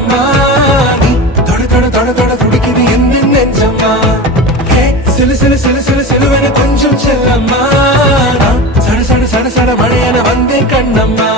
கண்ணம்மா நீ தொட தொட தொட தொட துடிக்குது எந்த நெஞ்சம்மா சிலு சிலு சிலு சிலு சிலுவென கொஞ்சம் செல்லம்மா சட சட சட சட மழையென வந்தேன் கண்ணம்மா